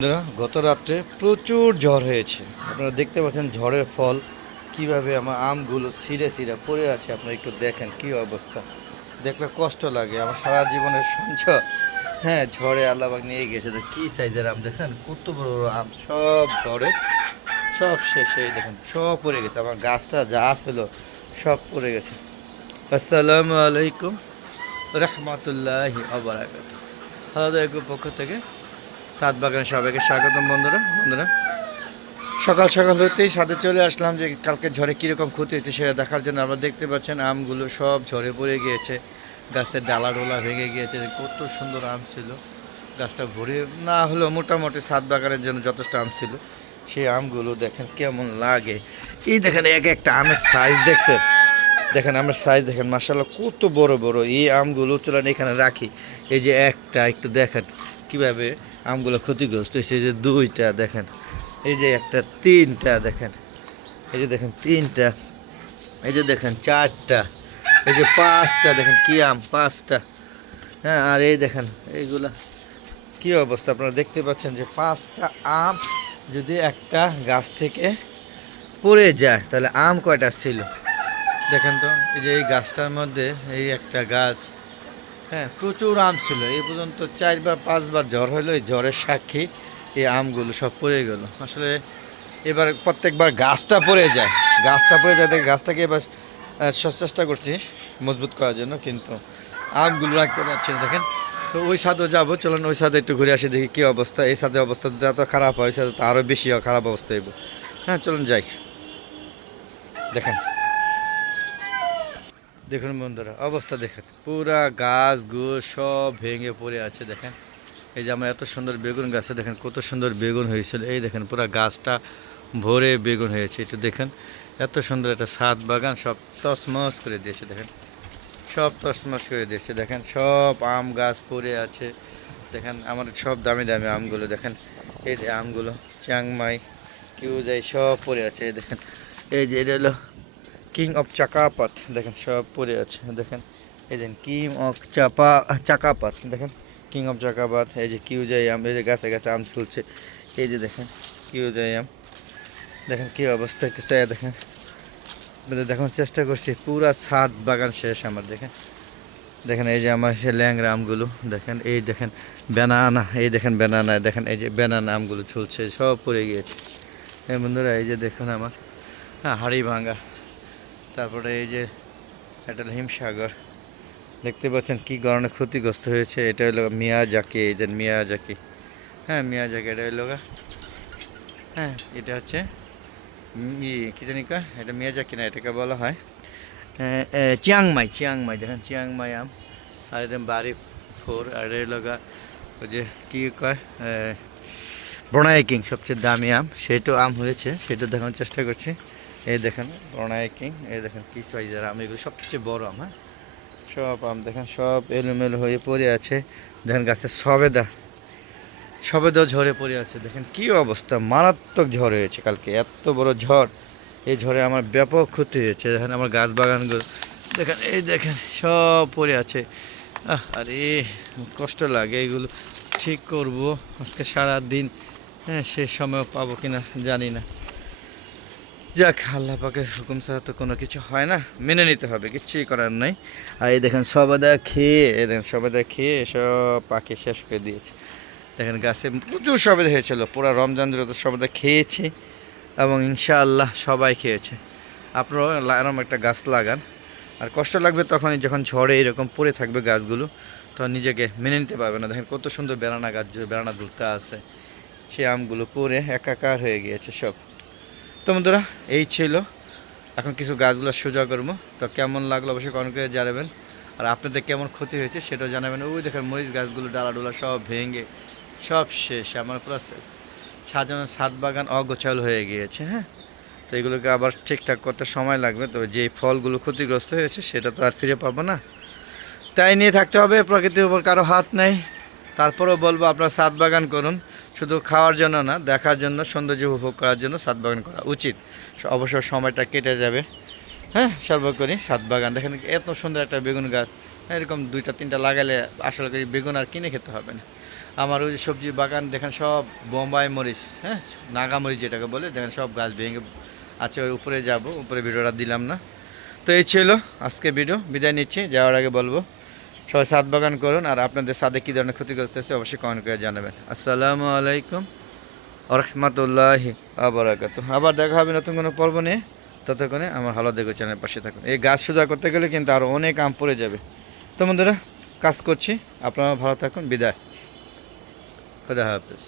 বন্ধুরা, গত রাত্রে প্রচুর ঝড় হয়েছে। আপনারা দেখতে পাচ্ছেন ঝড়ের ফল কিভাবে আমার আমগুলো ছিঁড়ে ছিঁড়ে পড়ে আছে। আপনারা একটু দেখেন কি অবস্থা, দেখলে কষ্ট লাগে। আমার সারা জীবনের সঞ্চয় ঝড়ে আল্লাহবাক নিয়ে গেছে। তো কী সাইজের আম দেখছেন, কত বড় বড় আম, সব ঝড়ে সব শেষে দেখেন সব পড়ে গেছে। আমার গাছটা যা ছিল সব পড়ে গেছে। আসসালামু আলাইকুম রহমতুল্লাহি ওয়া বারাকাতুহু। হাদায়কুর পক্ষ থেকে সাত বাগানে সবাইকে স্বাগতম। বন্ধুরা সকাল সকাল হতেই সাথে চলে আসলাম যে কালকে ঝড়ে কীরকম ক্ষতি হয়েছে সেটা দেখার জন্য। আমরা দেখতে পাচ্ছেন আমগুলো সব ঝরে পড়ে গিয়েছে, গাছের ডালা ডোলা ভেঙে গিয়েছে। কত সুন্দর আম ছিল, গাছটা ভরে না হলেও মোটামুটি সাত বাগানের জন্য যথেষ্ট আম ছিল। সেই আমগুলো দেখেন কেমন লাগে। এই দেখেন এক একটা আমের সাইজ দেখছেন, দেখেন আমের সাইজ দেখেন, মাশাআল্লাহ কত বড় বড়। এই আমগুলো চলেন এখানে রাখি। এই যে একটা একটু দেখেন কীভাবে আমগুলো ক্ষতিগ্রস্ত হয়েছে। এই যে দুইটা দেখেন, এই যে একটা তিনটা দেখেন, এই যে দেখেন তিনটা, এই যে দেখেন চারটা, এই যে পাঁচটা দেখেন কি আম পাঁচটা। আর এই দেখেন এইগুলা কি অবস্থা। আপনারা দেখতে পাচ্ছেন যে পাঁচটা আম যদি একটা গাছ থেকে পড়ে যায় তাহলে আম কয়টা ছিল দেখেন তো। এই যে এই গাছটার মধ্যে এই একটা গাছ, প্রচুর আম ছিল। এই পর্যন্ত 4-5বার ঝড় হলো, এই ঝড়ের সাক্ষী এই আমগুলো সব পড়ে গেল। আসলে এবার প্রত্যেকবার গাছটা পড়ে যায়, দেখে গাছটাকে এবার চেষ্টা করছি মজবুত করার জন্য, কিন্তু আমগুলো রাখতে পারছি না দেখেন। তো ওই ছাদও যাবো, চলুন ওই ছাদে একটু ঘুরে আসি, দেখি কী অবস্থা। এই ছাদের অবস্থা যদি এত খারাপ হয়, সাথে তো আরও বেশি খারাপ অবস্থা হইব। চলুন যাই। দেখুন বন্ধুরা অবস্থা দেখেন, পুরা গাছ গুছ সব ভেঙে পড়ে আছে দেখেন। এই যে আমার এত সুন্দর বেগুন গাছে দেখেন কত সুন্দর বেগুন হয়েছিল। এই দেখেন পুরা গাছটা ভরে বেগুন হয়েছে। একটু দেখেন এত সুন্দর একটা ছাদ বাগান সব তছমছ করে দিয়েছে দেখেন, সব তছমছ করে দিয়েছে দেখেন। সব আম গাছ পড়ে আছে দেখেন। আমার সব দামি দামি আমগুলো দেখেন, এই যে আমগুলো চিয়াংমাই কিউ যাই সব পড়ে আছে। এই দেখেন, এই যে এটা হলো কিং অফ চাকাপাত দেখেন, সব পড়ে আছে দেখেন। এই দেখেন কিং অফ চাকাপাত দেখেন, কিং অফ চাকাপাত। এই যে কিউ যাই আম, এই যে গাছে গাছে আম ঝুলছে। এই যে দেখেন কিউ যাই আম দেখেন কী অবস্থা। একটু চাই দেখেন, দেখানোর চেষ্টা করছি। পুরা ছাদ বাগান শেষ আমার দেখেন। দেখেন এই যে আমার সে ল্যাংরা আমগুলো দেখেন, এই দেখেন ব্যানানা, এই দেখেন ব্যানানা দেখেন, এই যে ব্যানানা আমগুলো ঝুলছে সব পড়ে গিয়েছে। বন্ধুরা এই যে দেখুন আমার হাড়ি ভাঙ্গা, তারপরে এই যে এটা হিমসাগর দেখতে পাচ্ছেন কি কারণে ক্ষতিগ্রস্ত হয়েছে। এটা হলো মিয়াজাকি, এই যে মিয়াজাকি, মিয়াজাকি এটা হলো এটা হচ্ছে কি জানি কা, এটা মিয়াজাকি না, এটাকে বলা হয় চিয়াংমাই দেখেন, চিয়াংমাই আম। আর এটা বাড়ি ফোর, আর এটা হলো ওই যে কী কয় বনাই কিং, সবচেয়ে দামি আম, সেটাও আম হয়েছে, সেটা দেখানোর চেষ্টা করছি। এই দেখেন বনাই কিং, এই দেখেন কি সাইজের আম, এগুলো সবচেয়ে বড় আম। সব আম দেখেন সব এলোমেলো হয়ে পড়ে আছে। দেখেন গাছের সবেদাও ঝরে পড়ে আছে দেখেন কি অবস্থা। মারাত্মক ঝড় হয়েছে কালকে, এত বড় ঝড়। এই ঝড়ে আমার ব্যাপক ক্ষতি হয়েছে দেখেন। আমার গাছ বাগানগুলো দেখেন, এই দেখেন সব পড়ে আছে। আরে কষ্ট লাগে এগুলো ঠিক করব আজকে সারা দিন, সে সময় পাবো কিনা জানি না। যাক, আল্লাহ পাকের হুকুম ছাড়া তো কোনো কিছু হয় না, মেনে নিতে হবে, কিচ্ছুই করার নাই। আর এই দেখেন সবেদা খেয়ে সব পাখি শেষ করে দিয়েছে দেখেন। গাছে প্রচুর সবেদা হয়েছিল, পুরো রমজান ধরে তো সবেদা খেয়েছি, এবং ইনশাআল্লাহ সবাই খেয়েছে। আপনারাও এরকম একটা গাছ লাগান। আর কষ্ট লাগবে তখনই যখন ঝড়ে এরকম পড়ে থাকবে গাছগুলো, তখন নিজেকে মেনে নিতে পারবে না। দেখেন কত সুন্দর বেড়ানা গাছ, বেড়ানা ঝুলতে আছে, সেই আমগুলো পড়ে একাকার হয়ে গিয়েছে সব। তো বন্ধুরা এই ছিল, এখন কিছু গাছগুলো সোজা করবো। তো কেমন লাগলো অবশ্যই কমেন্ট করে জানাবেন, আর আপনাদের কেমন ক্ষতি হয়েছে সেটাও জানাবেন। ওই দেখেন মরিচ গাছগুলো ডালা সব ভেঙে সব শেষ। আমার পুরো সাজানো ছাদ বাগান অগোছাল হয়ে গিয়েছে। তো এগুলোকে আবার ঠিকঠাক করতে সময় লাগবে। তো যেই ফলগুলো ক্ষতিগ্রস্ত হয়েছে সেটা তো আর ফিরে পাবো না, তাই নিয়ে থাকতে হবে। প্রকৃতির উপর কারো হাত নেই। তারপরেও বলবো আপনারা ছাদ বাগান করুন, শুধু খাওয়ার জন্য না, দেখার জন্য, সৌন্দর্য উপভোগ করার জন্য ছাদ বাগান করা উচিত। অবশ্য সময়টা কেটে যাবে। সর্বোপরি ছাদ বাগান দেখেন, এত সুন্দর একটা বেগুন গাছ, এরকম 2-3টা লাগালে আসলে বেগুন আর কিনে খেতে হবে না। আমার ওই যে সবজি বাগান দেখেন সব বোম্বাই মরিচ, হ্যাঁ, নাগা মরিচ যেটাকে বলে, দেখেন সব গাছ ভেঙে আছে। ওই উপরে যাব, উপরে ভিডিওটা দিলাম না। তো এই ছিল আজকে ভিডিও, বিদায় নিচ্ছি। যাওয়ার আগে বলবো সবাই ছাদ বাগান করুন, আর আপনাদের ছাদে কী ধরনের ক্ষতিগ্রস্ত হচ্ছে অবশ্যই কমেন্ট করে জানাবেন। আসসালামু আলাইকুম রহমতুল্লাহি আবরাকাতুহ। আবার দেখা হবে নতুন কোনো পর্ব নিয়ে। ততক্ষণে আমার ভালো দেখো চ্যানেলের পাশে থাকুন। এই গাছ সোজা করতে গেলে কিন্তু আরও অনেক আম পড়ে যাবে। তো বন্ধুরা, কাজ করছি, আপনারা ভালো থাকুন, বিদায়, খুদা হাফেজ।